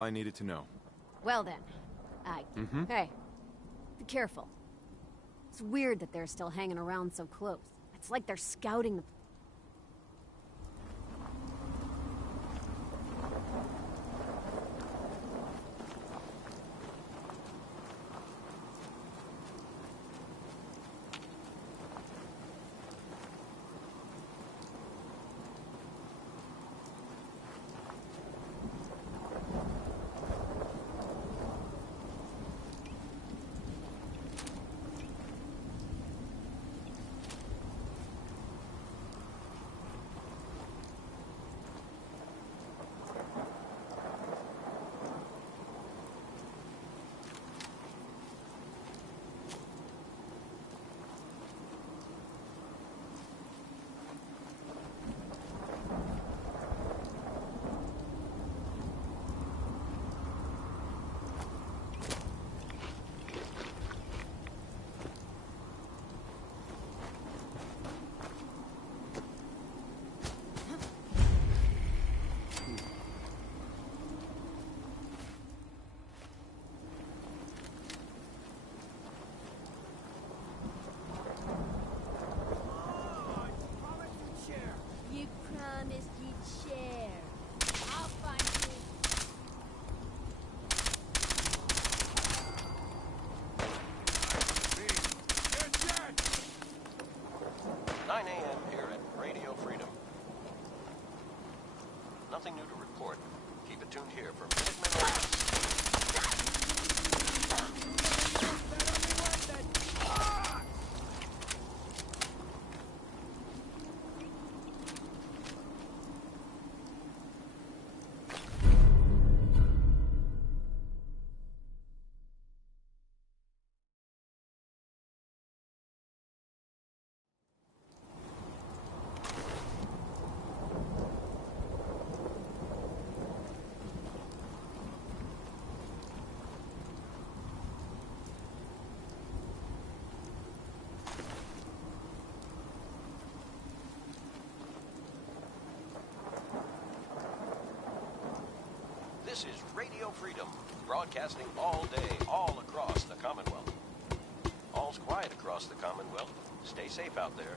I needed to know. Well then, Hey, be careful. It's weird that they're still hanging around so close. It's like they're scouting the... You promised you'd share. I'll find you. 9 a.m. here at Radio Freedom. Nothing new to report. Keep it tuned here for Minutemen Oasis. This is Radio Freedom, broadcasting all day, all across the Commonwealth. All's quiet across the Commonwealth. Stay safe out there.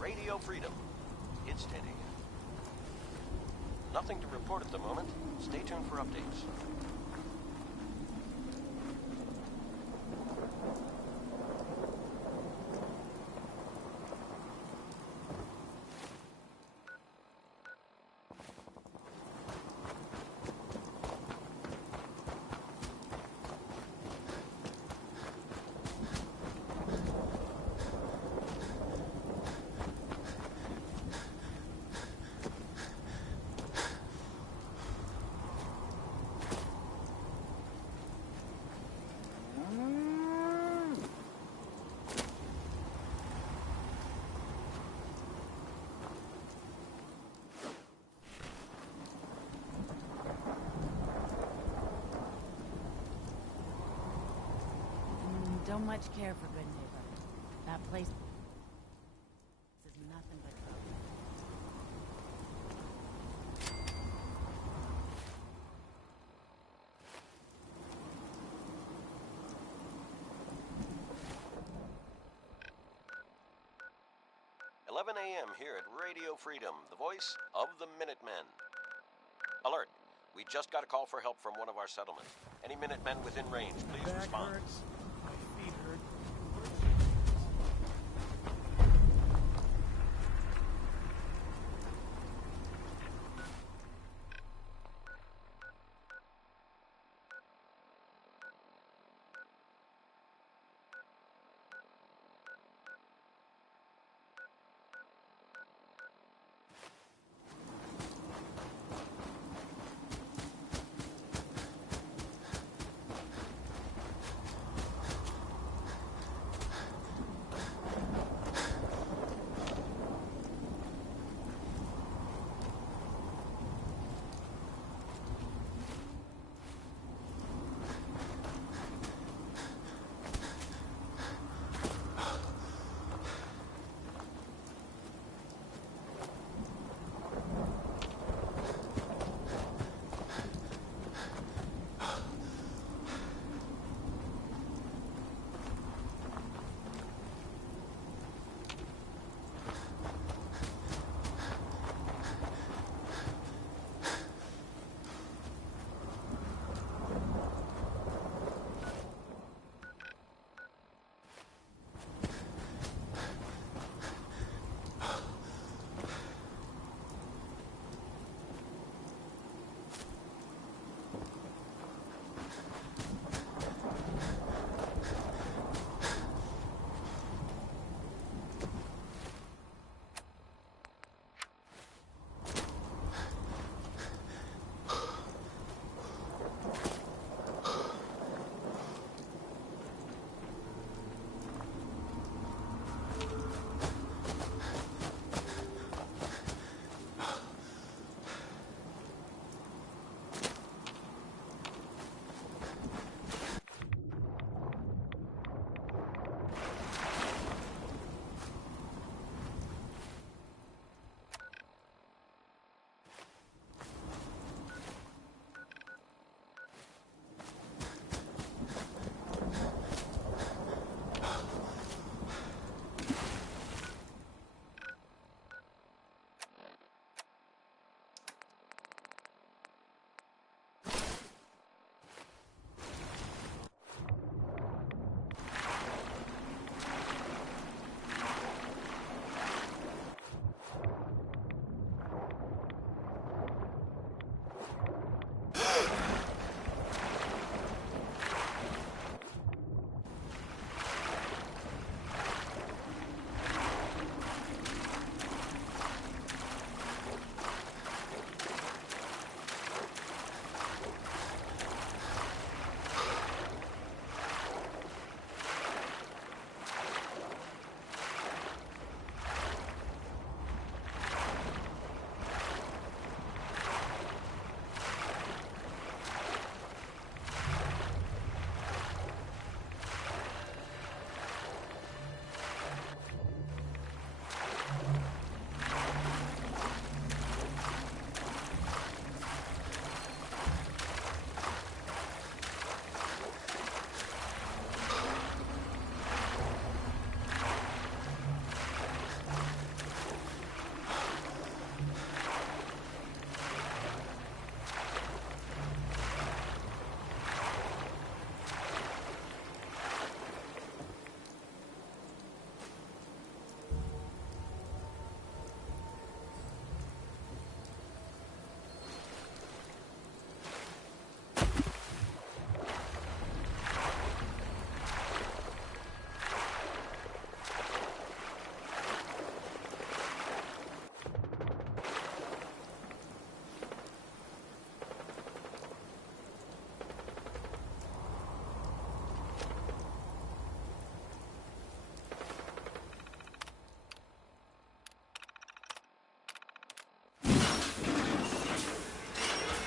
Radio Freedom. It's steady. Nothing to report at the moment. Stay tuned for updates. Don't much care for Good Neighbor. That place is nothing but trouble. 11 a.m. here at Radio Freedom, the voice of the Minutemen. Alert! We just got a call for help from one of our settlements. Any Minutemen within range, please Back respond. hurts. My feet hurt.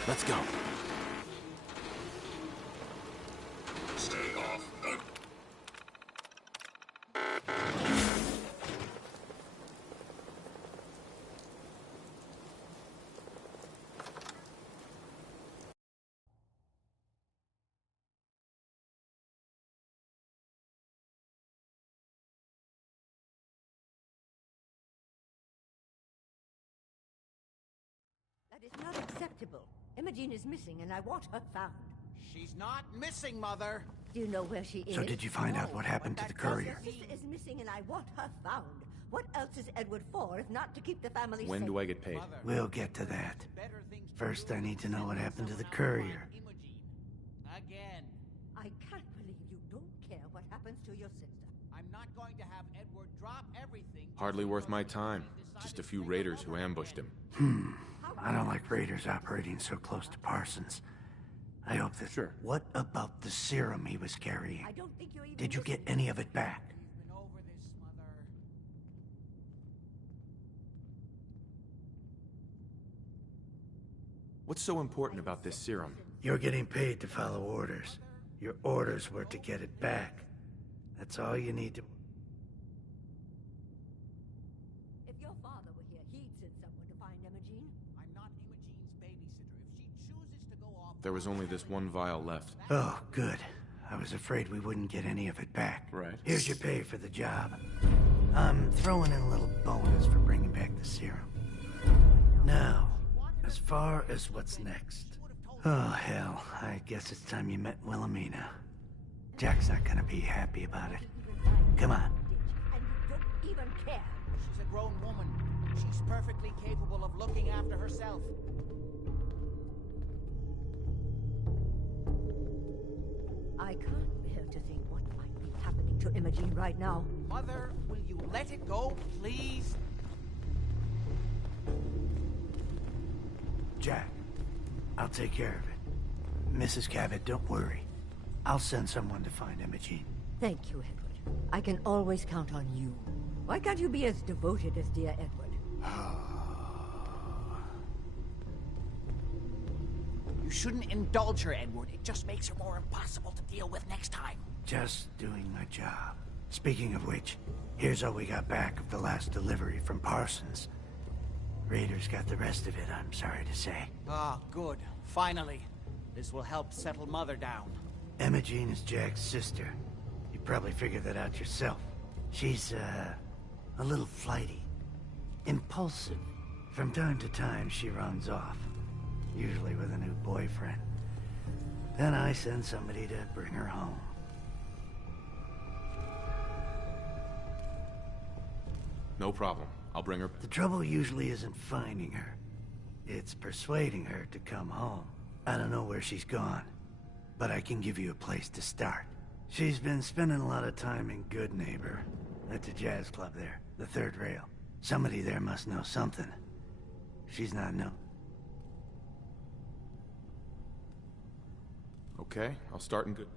Let's go. Stay off. That is not acceptable. Imogene is missing, and I want her found. She's not missing, Mother. Do you know where she is? So did you find out what happened to the courier? My sister is missing, and I want her found. What else is Edward for, if not to keep the family When safe? do I get paid? Mother, We'll get to that. better things to First, do I need to know what than happened to the someone courier. find Imogene. Again. I can't believe you don't care what happens to your sister. I'm not going to have Edward drop everything. Hardly worth my because time. he decided Just a to few bring raiders her who mother ambushed again. him. I don't like raiders operating so close to Parsons. I hope that... Sure. What about the serum he was carrying? I don't think you're even Did you get listening. any of it back? We've been over this, Mother. What's so important about this serum? You're getting paid to follow orders. Your orders were to get it back. That's all you need to... If your father were here, he'd send someone to find Imogene. I'm not Imogene's babysitter. If she chooses to go off... There was only this one vial left. Oh, good. I was afraid we wouldn't get any of it back. Right. Here's your pay for the job. I'm throwing in a little bonus for bringing back the serum. Now, as far as what's next. Oh, hell. I guess it's time you met Wilhelmina. Jack's not gonna be happy about it. Come on. And you don't even care. She's a grown woman. She's perfectly capable of looking after herself. I can't bear to think what might be happening to Imogene right now. Mother, will you let it go, please? Jack, I'll take care of it. Mrs. Cabot, don't worry. I'll send someone to find Imogene. Thank you, Edward. I can always count on you. Why can't you be as devoted as dear Edward? You shouldn't indulge her, Edward. It just makes her more impossible to deal with next time. Just doing my job. Speaking of which, here's all we got back of the last delivery from Parsons. Raiders got the rest of it, I'm sorry to say. Ah, good. Finally. This will help settle Mother down. Imogene is Jack's sister. You probably figured that out yourself. She's, a little flighty. Impulsive. From time to time, she runs off. Usually with a new boyfriend. Then I send somebody to bring her home. No problem. I'll bring her... The trouble usually isn't finding her. It's persuading her to come home. I don't know where she's gone, but I can give you a place to start. She's been spending a lot of time in Good Neighbor, at the jazz club there, the third rail. Somebody there must know something. She's not known. Okay, I'll start in good...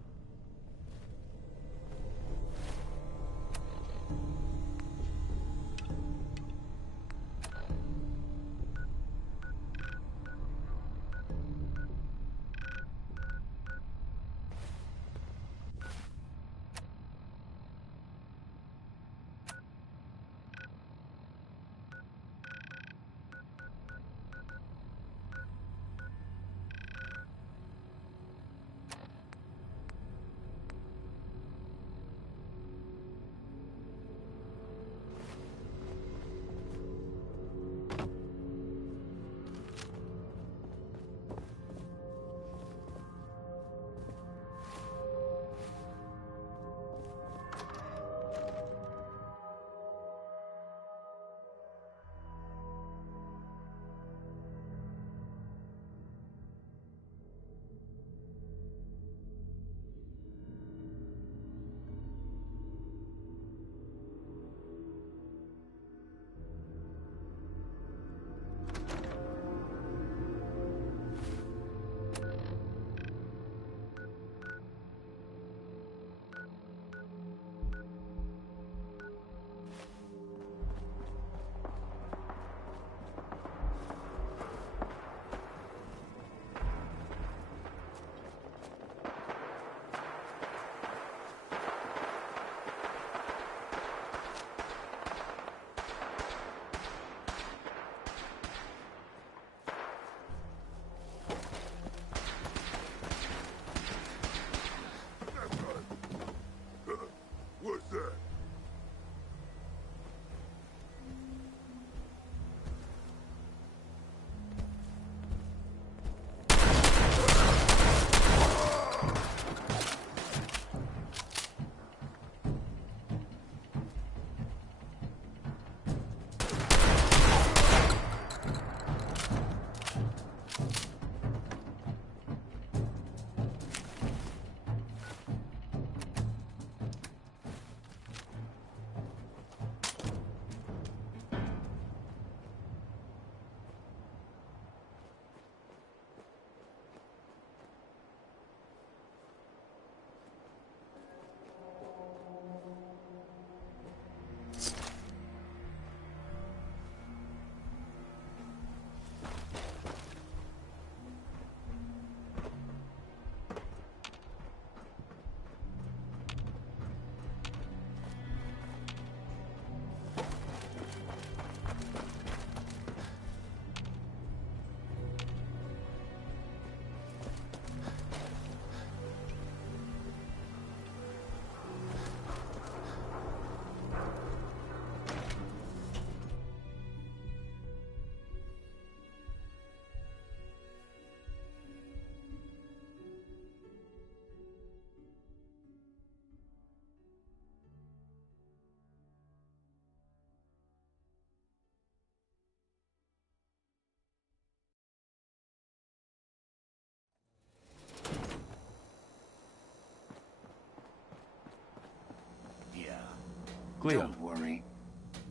Cleo. Don't worry.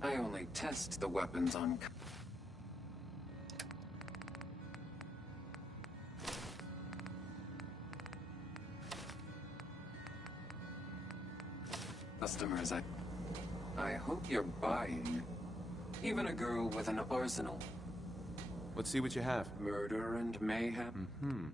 I only test the weapons on customers. I hope you're buying. Even a girl with an arsenal. Let's see what you have. Murder and mayhem. Hmm.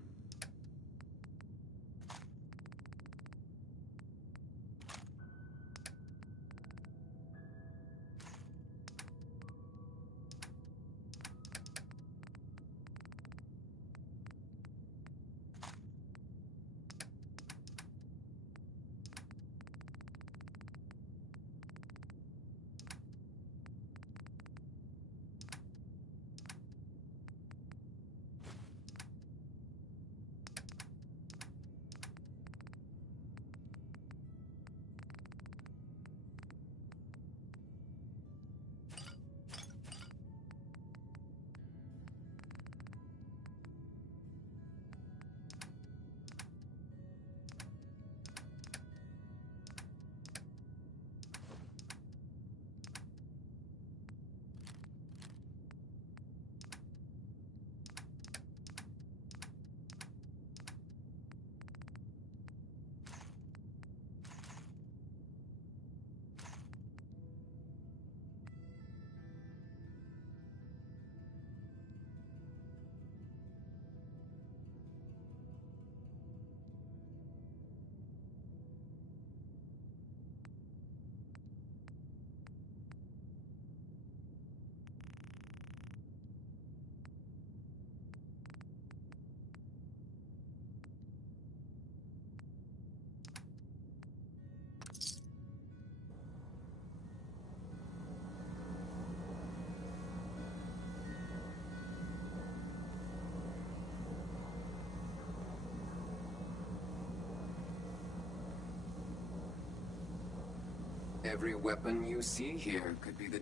Every weapon you see here could be the...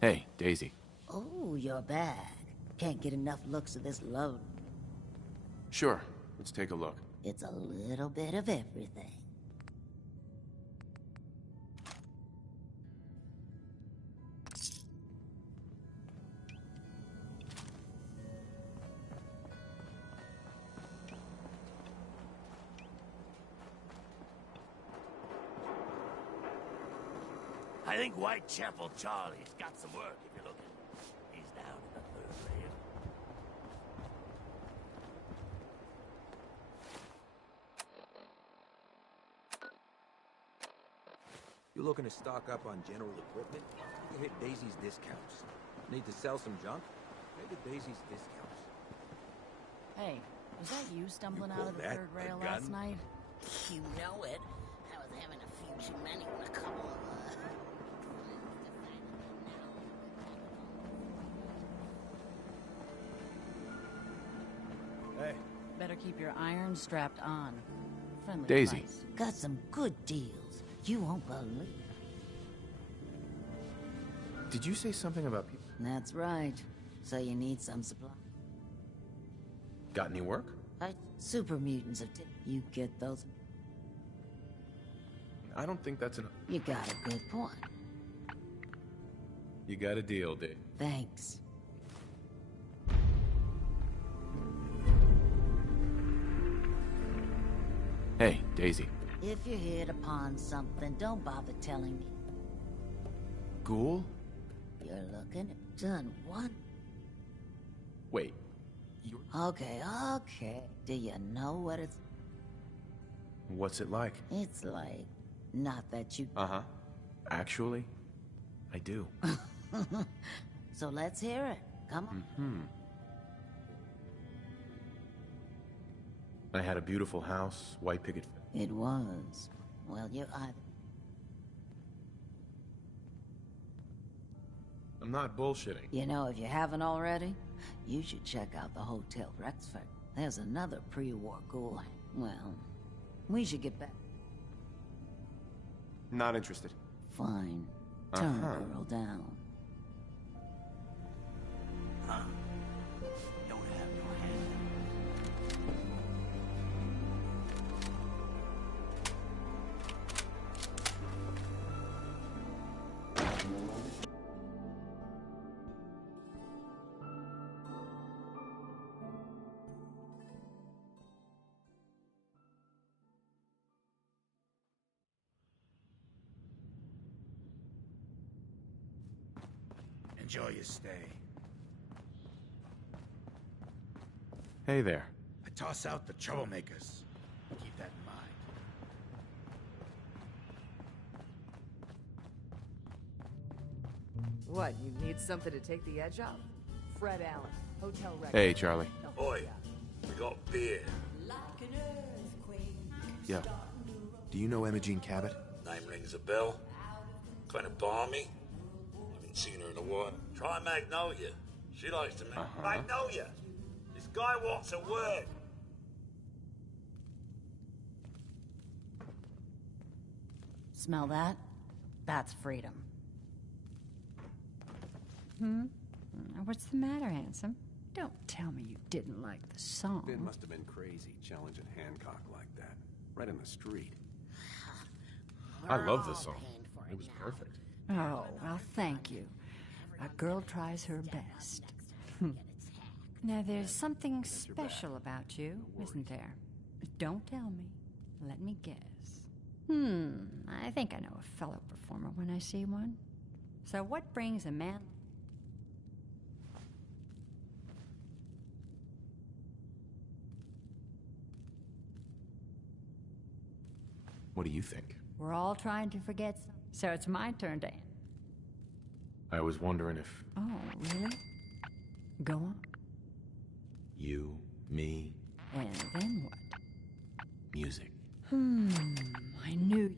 Hey, Daisy. Oh, you're back. Can't get enough looks of this load. Sure, let's take a look. It's a little bit of everything. I think Whitechapel Charlie's got some work if you're looking. He's down in the third lane. You looking to stock up on general equipment? You hit Daisy's discounts. Need to sell some junk? Head to Daisy's discounts. Hey, was that you stumbling out of the that third a rail gun? last night? You know it. I was having a few too many when a couple of Hey. Better keep your iron strapped on. Friendly Daisy. price. Got some good deals. You won't believe. Did you say something about people? That's right. So you need some supply. Got any work? Super mutants of you get those. I don't think that's enough. You got a good point. You got a deal, Dave. Thanks. Hey, Daisy. If you hit upon something, don't bother telling me. Ghoul? You're looking at done one. Wait. You're... Okay. Do you know what it's... What's it like? It's like, not that you... Uh-huh. Actually, I do. So let's hear it. Come on. Mm-hmm. I had a beautiful house, white picket fence. It was. Well, you either... I'm not bullshitting. You know, if you haven't already, you should check out the Hotel Rexford. There's another pre-war ghoul. Well, we should get back. Not interested. Fine. Turn Uh-huh. girl down. Huh? Don't have no hand. enjoy your stay. Hey there. I toss out the troublemakers. Keep that in mind. What, you need something to take the edge off? Fred Allen, Hotel Record. Hey, Charlie. Oi, we got beer. Yo, do you know Imogene Cabot? Name rings a bell. Kind of balmy. Haven't seen her in a while. Try Magnolia. She likes to make... Magnolia! This guy wants a word. Smell that? That's freedom. What's the matter, handsome? Don't tell me you didn't like the song. Ben must have been crazy challenging Hancock like that. Right in the street. I love this song. It was perfect. Oh, well, thank you. A girl tries her best. Now, there's something special about you, isn't there? Don't tell me. Let me guess. I think I know a fellow performer when I see one. So what brings a man... What do you think? We're all trying to forget something. So it's my turn to end. I was wondering if Oh, really? Go on. you, me, And then what? music. I knew you.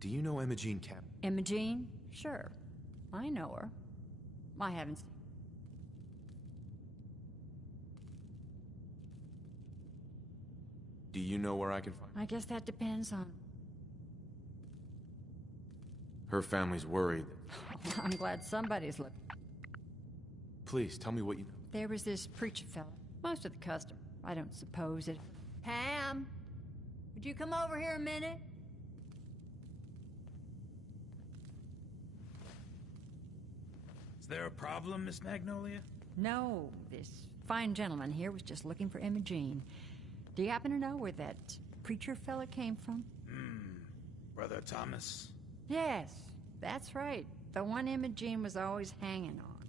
Do you know Imogene Cabot? Imogene? Sure. I know her. I haven't seen... Do you know where I can find I guess that depends on... her? Family's worried. I'm glad somebody's looking. Please, tell me what you know. There was this preacher fella. Most of the custom. I don't suppose it... Pam, would you come over here a minute? Is there a problem, Miss Magnolia? No, this fine gentleman here was just looking for Imogene. Do you happen to know where that preacher fella came from? Brother Thomas? Yes, that's right. The one Imogene was always hanging on.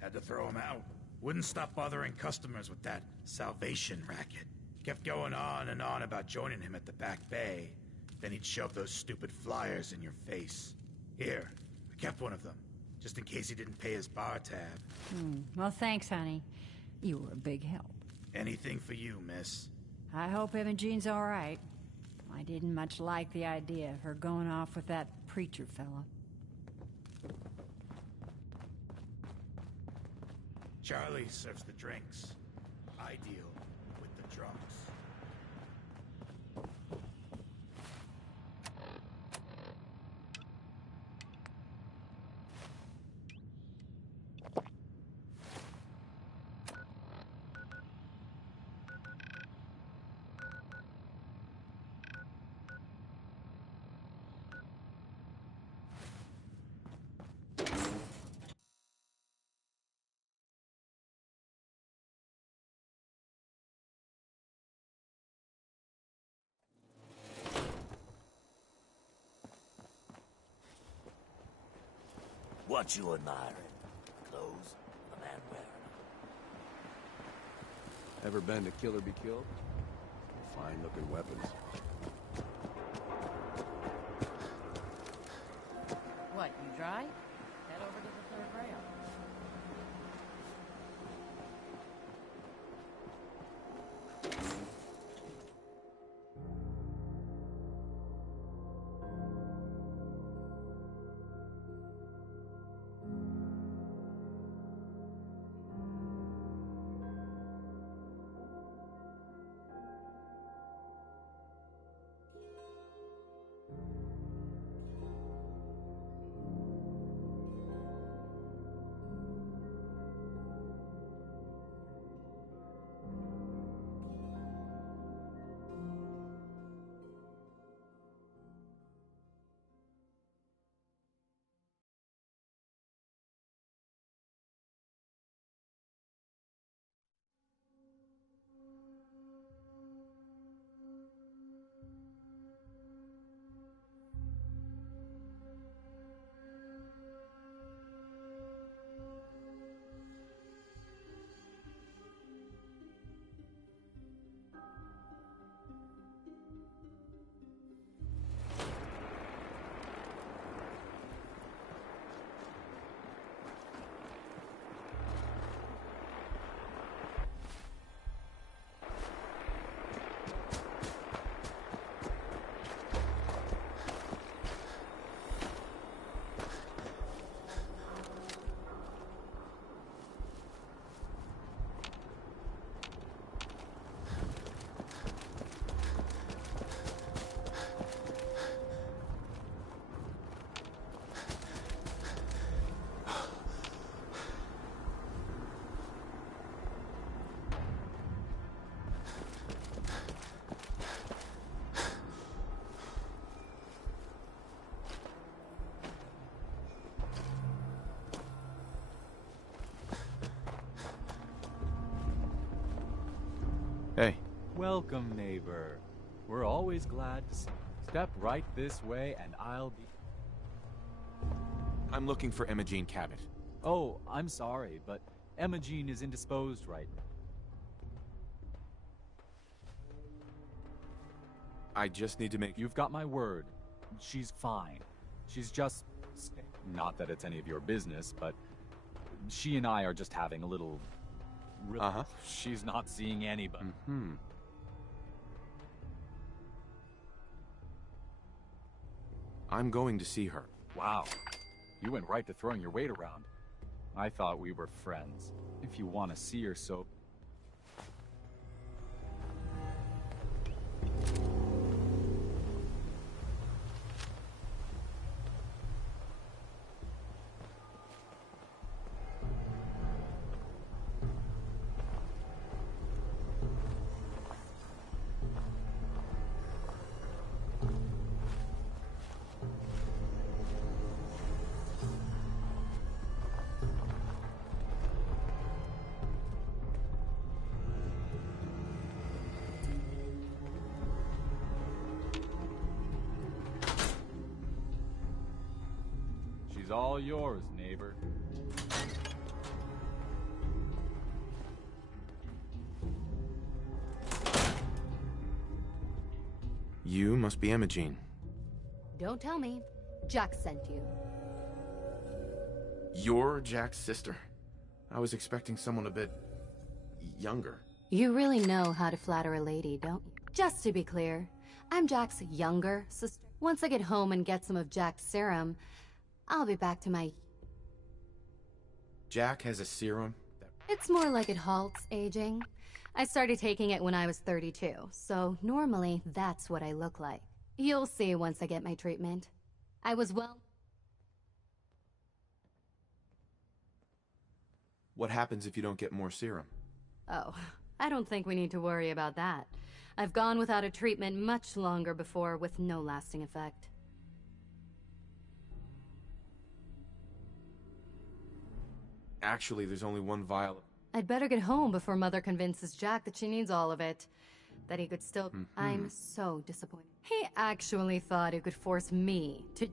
Had to throw him out. Wouldn't stop bothering customers with that salvation racket. Kept going on and on about joining him at the back bay. Then he'd shove those stupid flyers in your face. Here, I kept one of them, just in case he didn't pay his bar tab. Well, thanks, honey. You were a big help. Anything for you, miss. I hope Imogene's all right. I didn't much like the idea of her going off with that preacher fella. Charlie serves the drinks. I deal with the drunks. What you admiring? Clothes? The man wearing them? Ever been to Kill or Be Killed? Fine-looking weapons. What, you dry? Head over to the third rail. Hey. Welcome, neighbor. We're always glad to see you. Step right this way and I'll be... I'm looking for Imogene Cabot. Oh, I'm sorry, but Imogene is indisposed right now. I just need to make... You've got my word. She's fine. She's just... Not that it's any of your business, but... She and I are just having a little... Uh-huh. She's not seeing anybody. Mm-hmm. I'm going to see her. Wow. You went right to throwing your weight around. I thought we were friends. If you want to see her so... She's all yours, neighbor. You must be Imogene. Don't tell me. Jack sent you. You're Jack's sister? I was expecting someone a bit... younger. You really know how to flatter a lady, don't you? Just to be clear, I'm Jack's younger sister. Once I get home and get some of Jack's serum, I'll be back to my... Jack has a serum? It's more like it halts aging. I started taking it when I was 32, so normally that's what I look like. You'll see once I get my treatment. I was well... What happens if you don't get more serum? Oh, I don't think we need to worry about that. I've gone without a treatment much longer before with no lasting effect. Actually, there's only one vial. I'd better get home before Mother convinces Jack that she needs all of it. That he could still... I'm so disappointed. He actually thought he could force me to...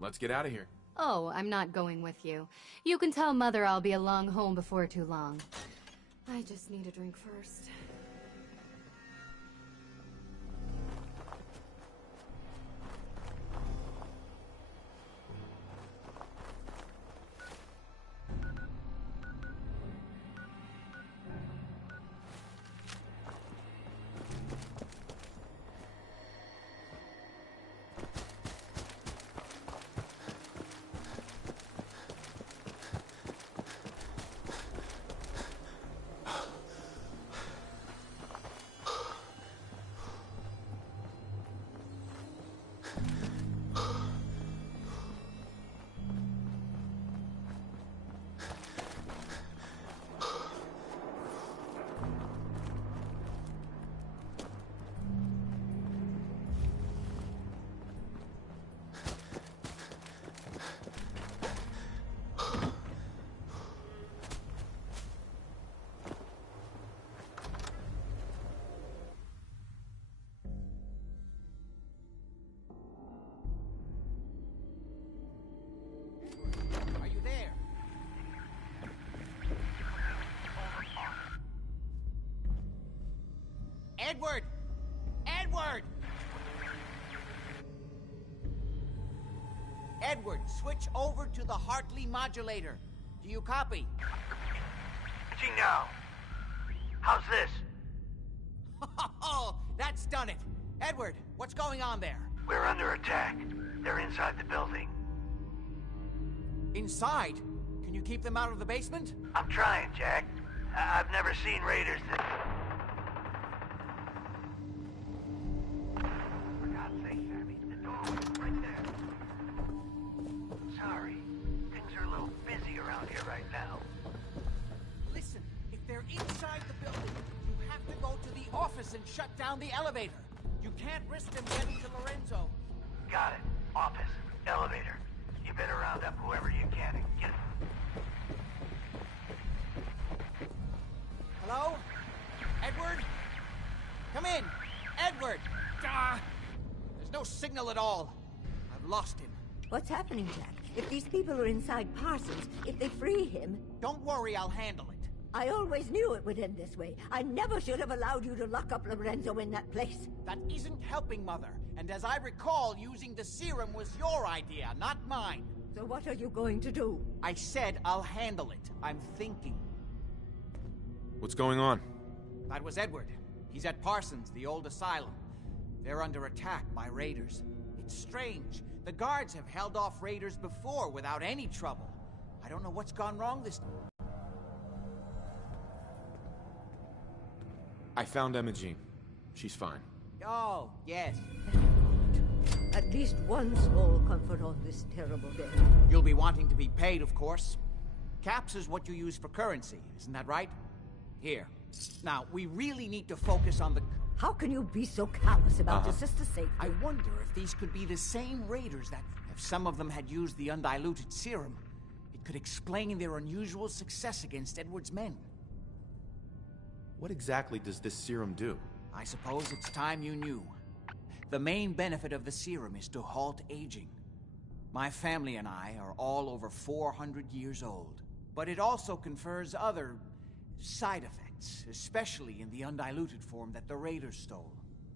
Let's get out of here. Oh, I'm not going with you. You can tell Mother I'll be along home before too long. I just need a drink first. Edward! Edward! Edward, switch over to the Hartley modulator. Do you copy? Jingo! How's this? Oh, that's done it. Edward, what's going on there? We're under attack. They're inside the building. Inside? Can you keep them out of the basement? I'm trying, Jack. I've never seen raiders that... For God's sake, Sammy, the doorway right there. Sorry. Things are a little busy around here right now. Listen, if they're inside the building, you have to go to the office and shut down the elevator. You can't risk them getting to Lorenzo. Got it. Office. Elevator. You better round up whoever you can and get signal at all. I've lost him. What's happening, Jack? If these people are inside Parsons, if they free him... Don't worry, I'll handle it. I always knew it would end this way. I never should have allowed you to lock up Lorenzo in that place. That isn't helping, Mother. And as I recall, using the serum was your idea, not mine. So what are you going to do? I said I'll handle it. I'm thinking. What's going on? That was Edward. He's at Parsons, the old asylum. They're under attack by raiders. It's strange. The guards have held off raiders before without any trouble. I don't know what's gone wrong this time. I found Imogene. She's fine. Oh, yes. At least one small comfort on this terrible day. You'll be wanting to be paid, of course. Caps is what you use for currency, isn't that right? Here. Now, we really need to focus on the... How can you be so callous about your sister's safety? I wonder if these could be the same raiders that, if some of them had used the undiluted serum, it could explain their unusual success against Edward's men. What exactly does this serum do? I suppose it's time you knew. The main benefit of the serum is to halt aging. My family and I are all over 400 years old. But it also confers other side effects, especially in the undiluted form that the raiders stole.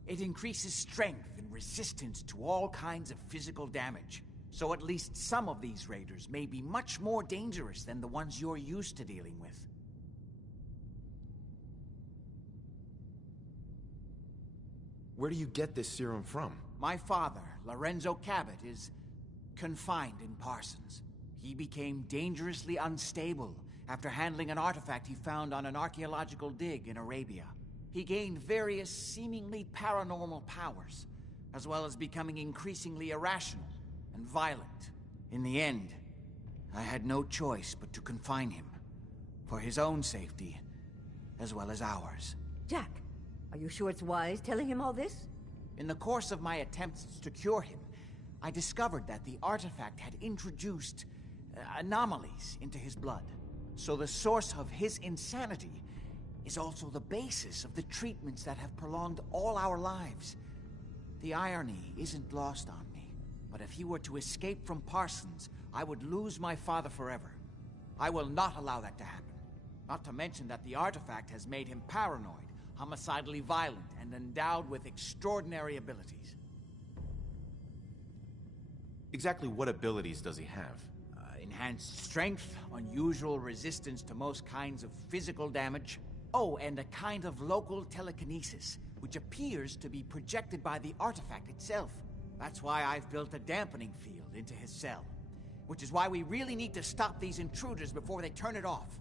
It increases strength and resistance to all kinds of physical damage. So at least some of these raiders may be much more dangerous than the ones you're used to dealing with. Where do you get this serum from? My father, Lorenzo Cabot, is confined in Parsons. He became dangerously unstable after handling an artifact he found on an archaeological dig in Arabia. He gained various seemingly paranormal powers, as well as becoming increasingly irrational and violent. In the end, I had no choice but to confine him, for his own safety, as well as ours. Jack, are you sure it's wise telling him all this? In the course of my attempts to cure him, I discovered that the artifact had introduced anomalies into his blood. So the source of his insanity is also the basis of the treatments that have prolonged all our lives. The irony isn't lost on me, but if he were to escape from Parsons, I would lose my father forever. I will not allow that to happen. Not to mention that the artifact has made him paranoid, homicidally violent, and endowed with extraordinary abilities. Exactly what abilities does he have? Enhanced strength, unusual resistance to most kinds of physical damage. Oh, and a kind of local telekinesis, which appears to be projected by the artifact itself. That's why I've built a dampening field into his cell. Which is why we really need to stop these intruders before they turn it off.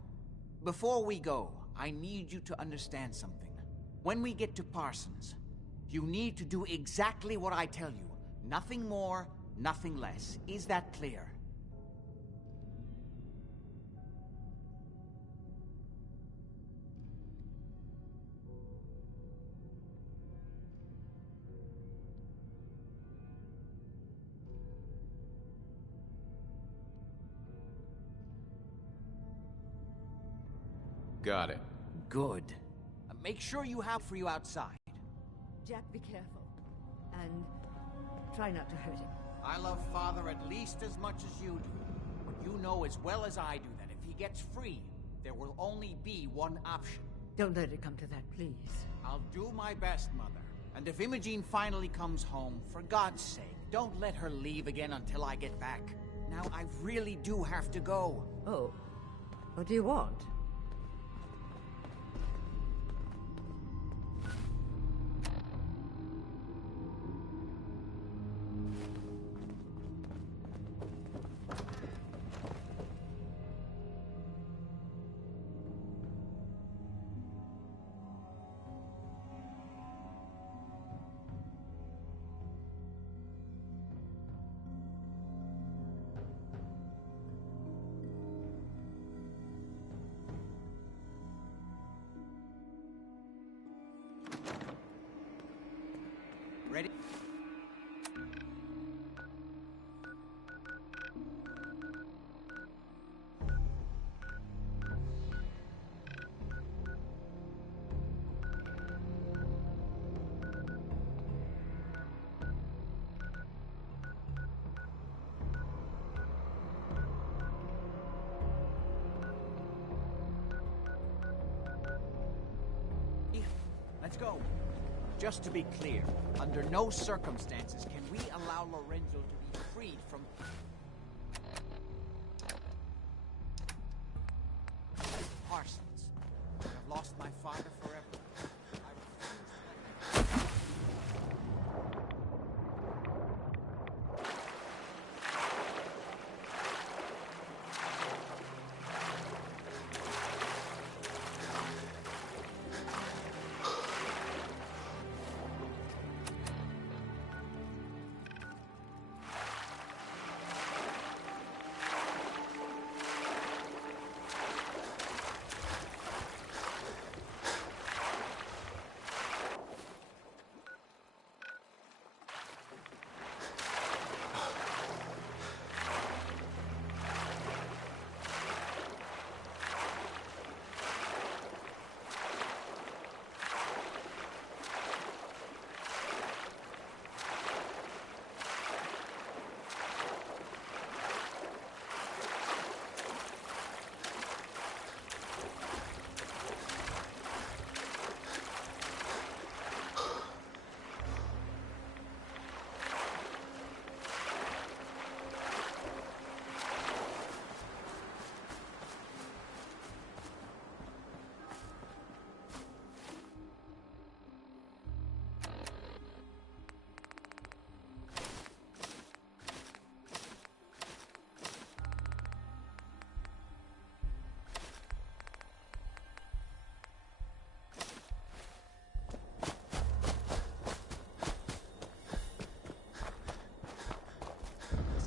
Before we go, I need you to understand something. When we get to Parsons, you need to do exactly what I tell you. Nothing more, nothing less. Is that clear? Got it. Good. Make sure you have for you outside. Jack, be careful. And try not to hurt him. I love Father at least as much as you do. But you know as well as I do that if he gets free, there will only be one option. Don't let it come to that, please. I'll do my best, Mother. And if Imogene finally comes home, for God's sake, don't let her leave again until I get back. Now, I really do have to go. Oh. What do you want? let's go. Just to be clear, under no circumstances can we allow Lorenzo to be freed from... Parsons. I've lost my father forever.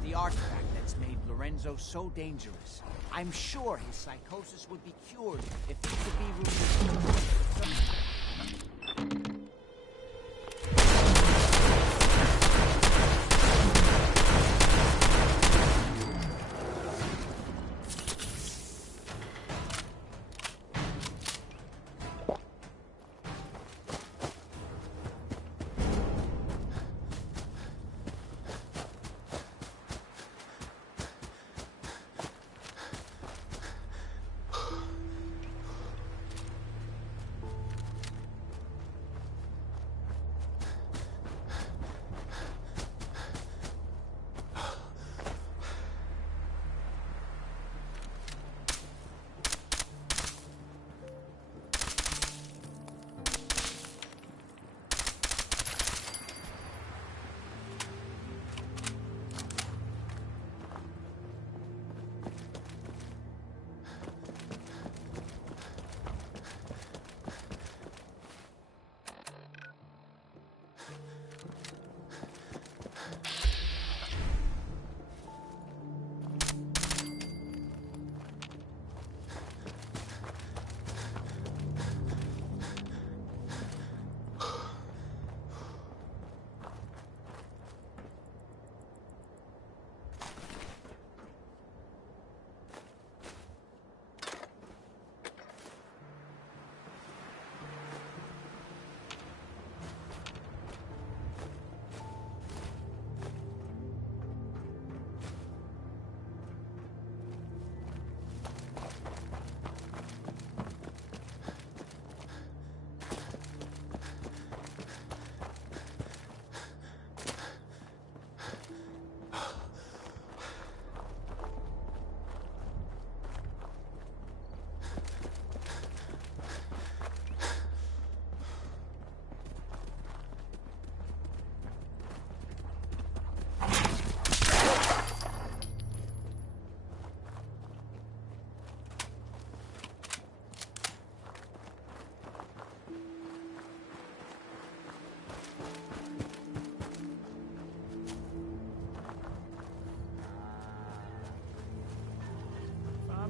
The artifact that's made Lorenzo so dangerous. I'm sure his psychosis would be cured if it could be removed.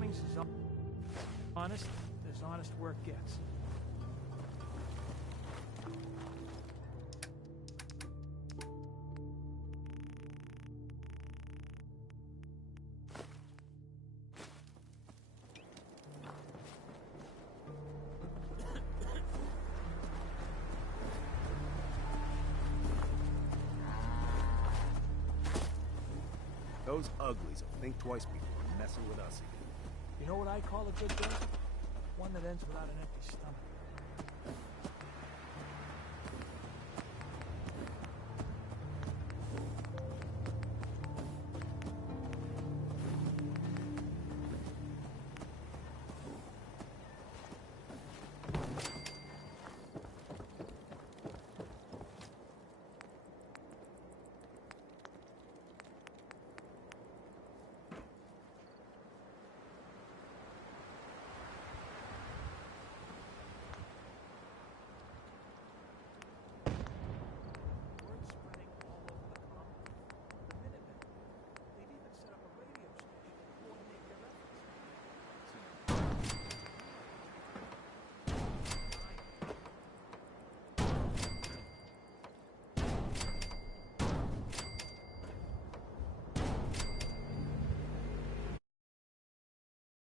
Is honest as honest work gets. Those uglies will think twice before messing with us again. You know what I call a good day? One that ends without an empty stomach.